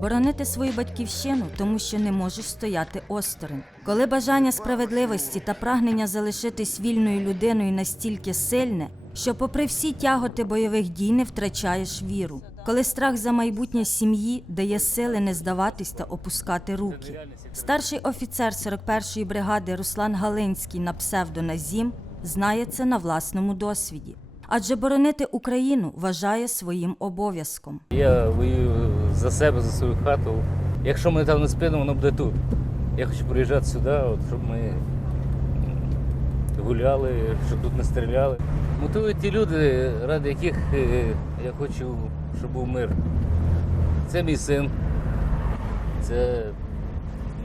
Боронити свою батьківщину, тому що не можеш стояти осторонь. Коли бажання справедливості та прагнення залишитись вільною людиною настільки сильне, що, попри всі тяготи бойових дій, не втрачаєш віру. Коли страх за майбутнє сім'ї дає сили не здаватись та опускати руки. Старший офіцер 41-ї бригади Руслан Галинський на псевдо Назім знає це на власному досвіді. Адже боронити Україну вважає своїм обов'язком. Я воюю за себе, за свою хату. Якщо ми там не спимо, воно буде тут. Я хочу приїжджати сюди, от, щоб ми гуляли, щоб тут не стріляли. Мотивують ті люди, ради яких е, я хочу, щоб був мир. Це мій син, це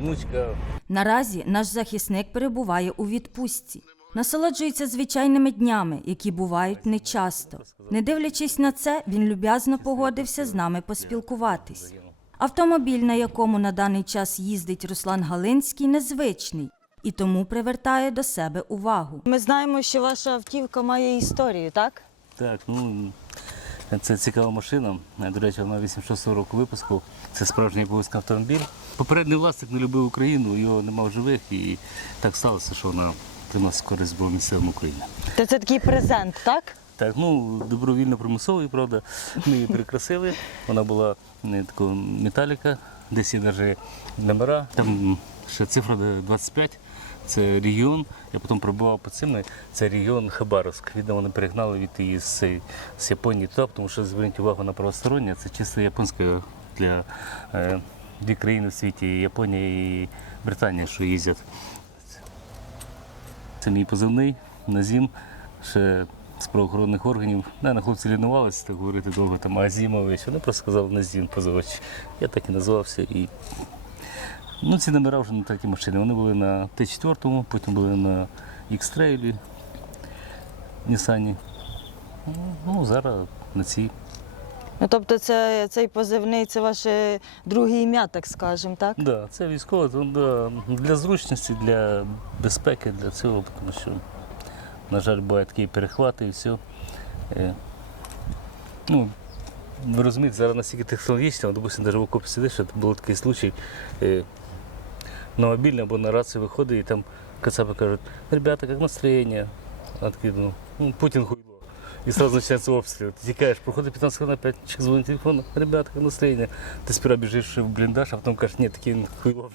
внучка. Наразі наш захисник перебуває у відпустці. Насолоджується звичайними днями, які бувають нечасто. Не дивлячись на це, він люб'язно погодився з нами поспілкуватись. Автомобіль, на якому на даний час їздить Руслан Галинський, незвичний і тому привертає до себе увагу. Ми знаємо, що ваша автівка має історію, так? Так, ну це цікава машина. До речі, вона 86 року випуску. Це справжній японський автомобіль. Попередній власник не любив Україну, його нема в живих, і так сталося, що вона приносить користь Збройним силам України. То це такий презент, так? Так, ну добровільно примусовий, правда. Ми її перекрасили. Вона була не такого металіка, десь є навіть номера. Там ще цифра 25. Це регіон. Я потім пробував по цим. Це регіон Хабаровськ. Відомо вони перегнали від її з, з Японії туди, тому що зверніть увагу на правостороння. Це чисто японська для е, дві країни в світі Японія і Британія, що їздять. Це мій позивний Назім. Ще з правоохоронних органів. Наверно, хлопці лінувалися так говорити довго там Азімович. Вони просто сказали Назім позивач. Я так і назвався. І... Ну, ці номера вже на третій машині. Вони були на Т4, потім були на X-Trail, Нісані. Ну, зараз на цій. Ну, тобто це, цей позивний це ваше друге ім'я, так скажемо, так? Да, це військово то, да, для зручності, для безпеки, для цього, тому що, на жаль, бувають такі перехвати і все. Ну, ви розумієте, зараз настільки технологічно, допустимо, навіть в окопі сидиш, що був такий случай, е, на мобільний або на рацію виходить, і там кацапи кажуть, ребята, як настроєння? А ну, Путін хуйло. І сразу починається обстріл. Ти тікаєш, проходить 15 хвилин, опять чик дзвонить телефон, ребята, як настроєння? Ти сперва біжиш в бліндаж, а потім кажеш, ні, такі хуйло.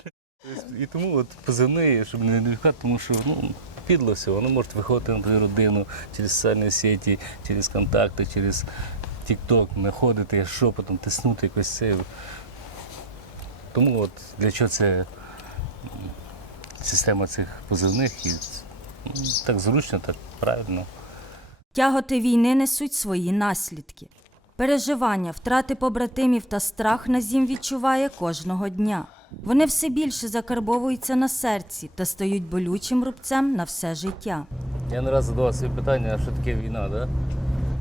І тому от позивний, щоб не відвікати, тому що ну, підло все, воно може виходити на твою родину через соціальні сеті, через контакти, через TikTok, знаходити, що потім тиснути якось це. Тому от для чого це система цих позивних і ну, так зручно, так правильно. Тяготи війни несуть свої наслідки. Переживання, втрати побратимів та страх Назім відчуває кожного дня. Вони все більше закарбовуються на серці та стають болючим рубцем на все життя. Я не раз задавав собі питання, що таке війна. Да?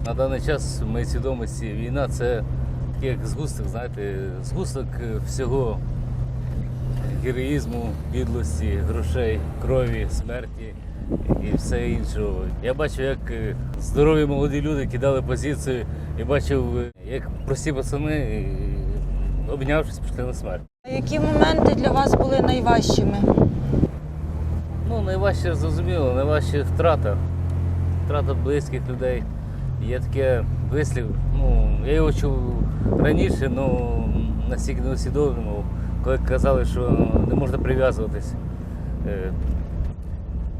На даний час в моїй свідомості війна це такий як згусток, знаєте, згусток е, всього героїзму, підлості, грошей, крові, смерті і все іншого. Я бачив, як е, здорові молоді люди кидали позицію і бачив, е, як прості пацани, е, обнявшись, пішли на смерть. А які моменти для вас були найважчими? Ну, найважче зрозуміло, найважче втрата. Втрата близьких людей. Є таке вислів, ну, я його чув раніше, але настільки не усвідомлював, коли казали, що не можна прив'язуватись. Е,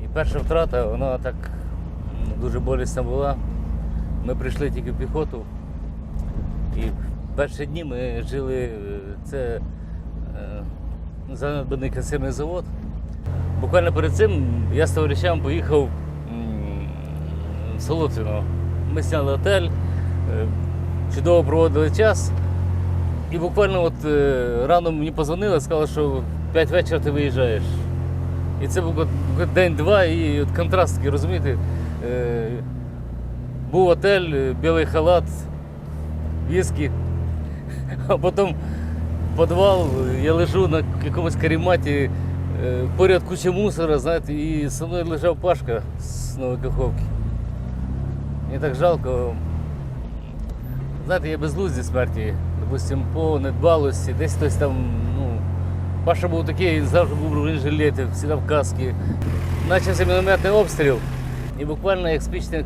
І перша втрата, вона так дуже болісна була. Ми прийшли тільки в піхоту. І в перші дні ми жили, е, це е, занедбаний консервний завод. Буквально перед цим я з товаришем поїхав в Солотвіно. Ми зняли готель, е, чудово проводили час. І буквально от е, рано мені позвонили, сказали, що в 5 вечора ти виїжджаєш. І це був день-два, і от контраст такий, розумієте? Е, Був готель, е, білий халат, віскі. А потім підвал, я лежу на якомусь каріматі, поряд куча мусора, знаєте, і зі мною лежав Пашка з Нової Каховки. Мені так жалко. Знаєте, є безглузді смерті, допустим, по недбалості, десь хтось там, ну, Паша був такий, він завжди був в бронежилеті, всі в каски. Почався мінометний обстріл, і буквально як спічна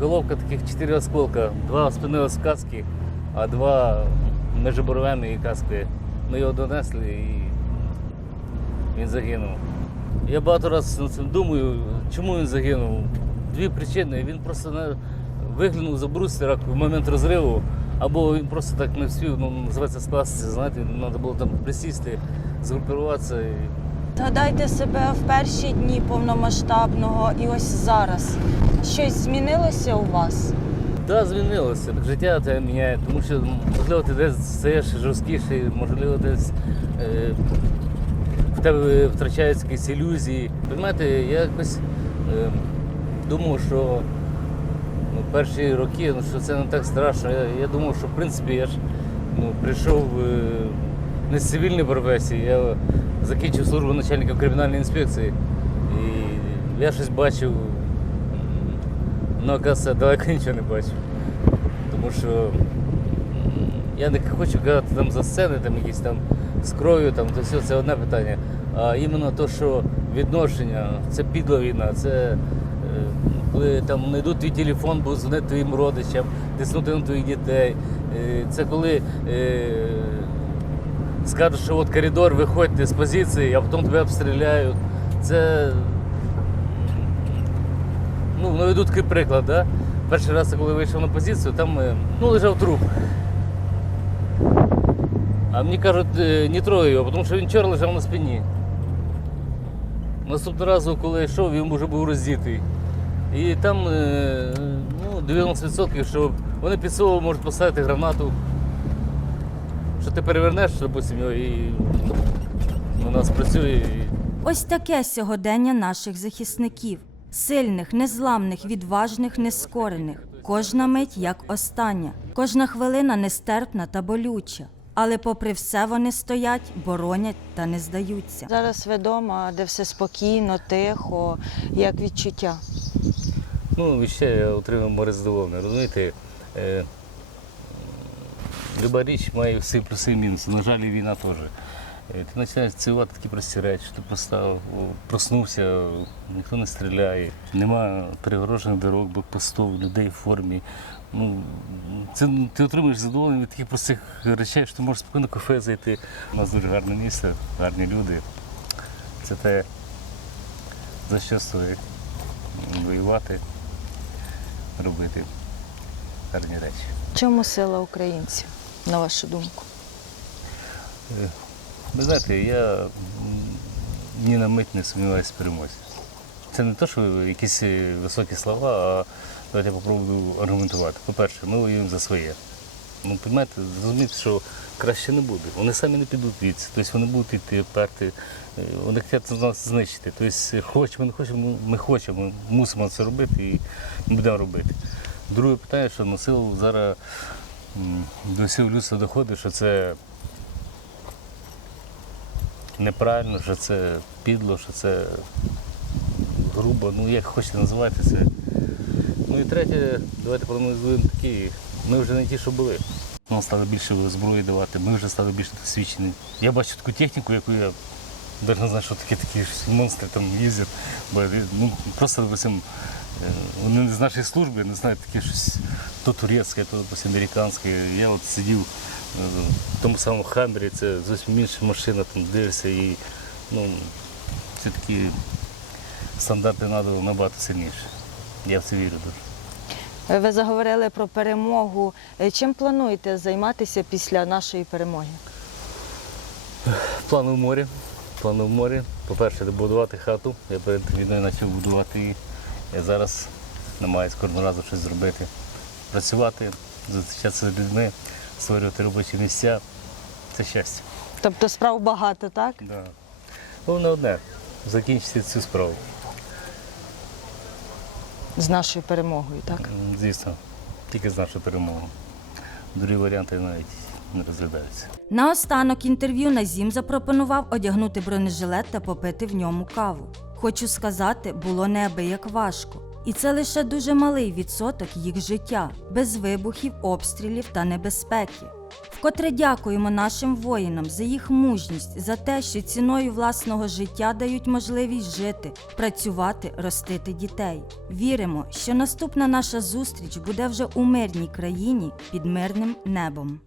головка таких чотири осколка. Два спинились в каски, а два між каски. Ми його донесли і він загинув. Я багато разів над цим думаю, чому він загинув. Дві причини. Він просто виглянув за брустера в момент розриву, або він просто так не встиг, ну, називається скластися, знаєте, треба було там присісти, згрупуватися. І... Згадайте себе в перші дні повномасштабного і ось зараз. Щось змінилося у вас? Да, змінилося. Життя тебе міняє, тому що можливо ти десь стаєш жорсткіший, можливо, десь е, в тебе втрачаються якісь ілюзії. Розумієте, я якось е, думав, що перші роки, ну, що це не так страшно. Я, я думав, що в принципі я ж ну, прийшов е, не з цивільної професії, я закінчив службу начальника кримінальної інспекції. І я щось бачив. Ну, оказывается, далеко нічого не бачу. Тому що я не хочу казати там за сцени, там якісь там з кров'ю, там, то все це одне питання. А іменно то, що відношення, це підла війна, це е, коли там знайдуть твій телефон, будуть дзвонити твоїм родичам, тиснути на твоїх дітей. Е, Це коли е, скажуть, що от коридор, виходьте з позиції, а потім тебе обстріляють. Це ну, наведу такий приклад, да? Перший раз, коли вийшов на позицію, там е, ну, лежав труп. А мені кажуть, не трогай його, тому що він вчора лежав на спині. Наступного разу, коли йшов, він вже був роздітий. І там е, ну, 90%, що вони під собою можуть поставити гранату, що ти перевернеш, допустим, і у нас працює. І... Ось таке сьогодення наших захисників: сильних, незламних, відважних, нескорених. Кожна мить як остання, кожна хвилина нестерпна та болюча. Але попри все вони стоять, боронять та не здаються. Зараз ви вдома, де все спокійно, тихо, як відчуття. Ну, і ще море задоволення. Розумієте, е, люба річ має всі плюси і мінуси. На жаль, і війна теж. Е, Ти починаєш цілувати такі прості речі, ти поставив, проснувся, ніхто не стріляє, немає перегорожених дорог, блокпостів, людей в формі. Ну, це, ти отримуєш задоволення від таких простих речей, що ти можеш спокійно кафе зайти. У нас дуже гарне місце, гарні люди. Це те, за що стоїть воювати, робити гарні речі. Чому сила українців, на вашу думку? Е, Ви знаєте, я ні на мить не сумніваюся в перемозі. Це не те, що якісь е, високі слова, а давайте я попробую аргументувати. По-перше, ми воюємо за своє. Ну, розумієте, зрозуміти, що краще не буде. Вони самі не підуть звідси. Тобто вони будуть йти перти, е, вони хочуть нас знищити. Тобто, хочемо, не хочемо, ми хочемо, ми мусимо це робити і будемо робити. Друге питання, що на силу зараз до всього людства доходить, що це неправильно, що це підло, що це грубо, ну як хочете називати це. Ну і третє, давайте проаналізуємо такі. Ми вже не ті, що були. Нам стали більше зброї давати, ми вже стали більш досвідчені. Я бачу таку техніку, яку я навіть не знаю, що таке такі монстри там їздять. Бо, ну, просто, допустим, е, вони з нашої служби, не знають таке щось то турецьке, то допустим, американське. Я от сидів е, в тому самому Хаммері, це зовсім інша машина, там дивишся і ну, все-таки стандарти НАТО набагато сильніше. Я в це вірю дуже. Ви заговорили про перемогу. Е, Чим плануєте займатися після нашої перемоги? Плани в морі. Плани в морі. По-перше, добудувати хату. Я перед війною почав будувати її. Я зараз намагаюся кожного разу щось зробити. Працювати, зустрічатися з людьми, створювати робочі місця. Це щастя. Тобто справ багато, так? Да. Головне одне закінчити цю справу. З нашою перемогою, так? Звісно, тільки з нашою перемогою. Другі варіанти навіть не розглядаються. Наостанок інтерв'ю Назім запропонував одягнути бронежилет та попити в ньому каву. Хочу сказати, було неабияк важко. І це лише дуже малий відсоток їх життя, без вибухів, обстрілів та небезпеки. Вкотре дякуємо нашим воїнам за їх мужність, за те, що ціною власного життя дають можливість жити, працювати, ростити дітей. Віримо, що наступна наша зустріч буде вже у мирній країні під мирним небом.